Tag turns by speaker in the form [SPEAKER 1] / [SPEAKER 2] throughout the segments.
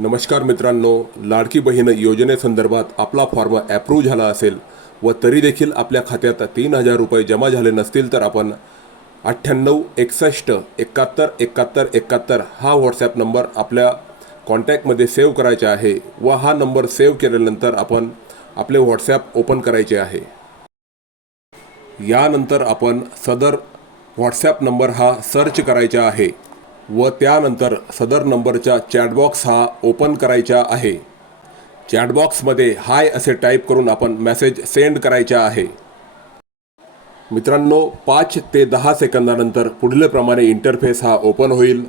[SPEAKER 1] नमस्कार मित्रांनो लाडकी बहीण योजनेसंदर्भात आपला फॉर्म ॲप्रूव्ह झाला असेल व तरी देखील आपल्या खात्यात तीन हजार रुपये जमा झाले नसतील तर आपण अठ्ठ्याण्णव एकसष्ट एकाहत्तर एकाहत्तर एकाहत्तर हा व्हॉट्सॲप नंबर आपल्या कॉन्टॅक्टमध्ये सेव्ह करायचा आहे व हा नंबर सेव्ह केल्यानंतर आपण आपले व्हॉट्सॲप ओपन करायचे आहे. यानंतर आपण सदर व्हॉट्सॲप नंबर हा सर्च करायचा आहे. व त्यानंतर सदर नंबरचा चॅटबॉक्स हा ओपन करायचा आहे. चॅटबॉक्समध्ये हाय असे टाईप करून आपण मेसेज सेंड करायचा आहे. मित्रांनो पाच ते दहा सेकंदानंतर पुढीलप्रमाणे इंटरफेस हा ओपन होईल.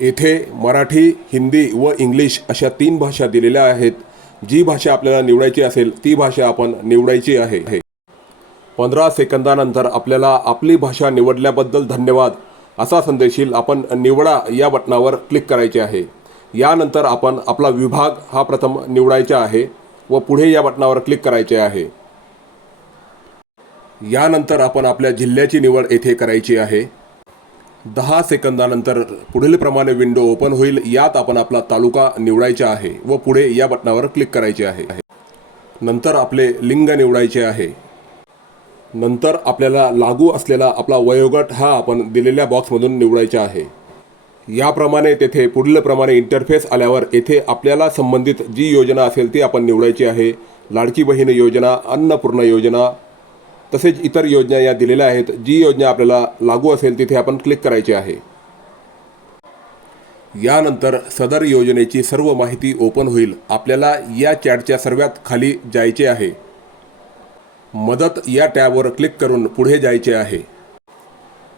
[SPEAKER 1] येथे मराठी हिंदी व इंग्लिश अशा तीन भाषा दिलेल्या आहेत. जी भाषा आपल्याला निवडायची असेल ती भाषा आपण निवडायची आहे. पंधरा सेकंदानंतर आपल्याला आपली भाषा निवडल्याबद्दल धन्यवाद. असा संदेश येईल आपण निवडा या बटनावर क्लिक करायचे आहे. यानंतर आपण आपला विभाग हा प्रथम निवडायचा आहे व पुढे या बटनावर क्लिक करायचे आहे. यानंतर आपण आपल्या जिल्ह्याची निवड येथे करायची आहे. दहा सेकंदानंतर पुढीलप्रमाणे विंडो ओपन होईल यात आपण आपला तालुका निवडायचा आहे व पुढे या बटनावर क्लिक करायचे आहे. नंतर आपले लिंग निवडायचे आहे. नंतर आपल्याला लागू असलेला आपला वयोगट हा आपण दिलेल्या बॉक्समधून निवडायचा आहे. याप्रमाणे तेथे पुढीलप्रमाणे इंटरफेस आल्यावर येथे आपल्याला संबंधित जी योजना असेल ती आपण निवडायची आहे. लाडकी बहीण योजना अन्नपूर्ण योजना तसेच इतर योजना या दिलेल्या आहेत. जी योजना आपल्याला लागू असेल तिथे आपण क्लिक करायची आहे. यानंतर सदर योजनेची सर्व माहिती ओपन होईल. आपल्याला या चॅटच्या सर्वात खाली जायचे आहे. मदत या टॅबवर क्लिक करून पुढे जायचे आहे.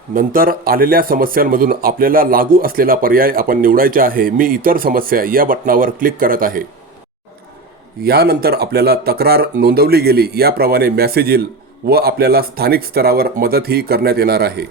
[SPEAKER 1] नंतर आलेल्या समस्यांमधून आपल्याला लागू असलेला पर्याय आपण निवडायचा आहे. मी इतर समस्या या बटनावर क्लिक करत आहे. यानंतर आपल्याला तक्रार नोंदवली गेली. याप्रमाणे मॅसेज येईल व आपल्याला स्थानिक स्तरावर मदतही करण्यात येणार आहे.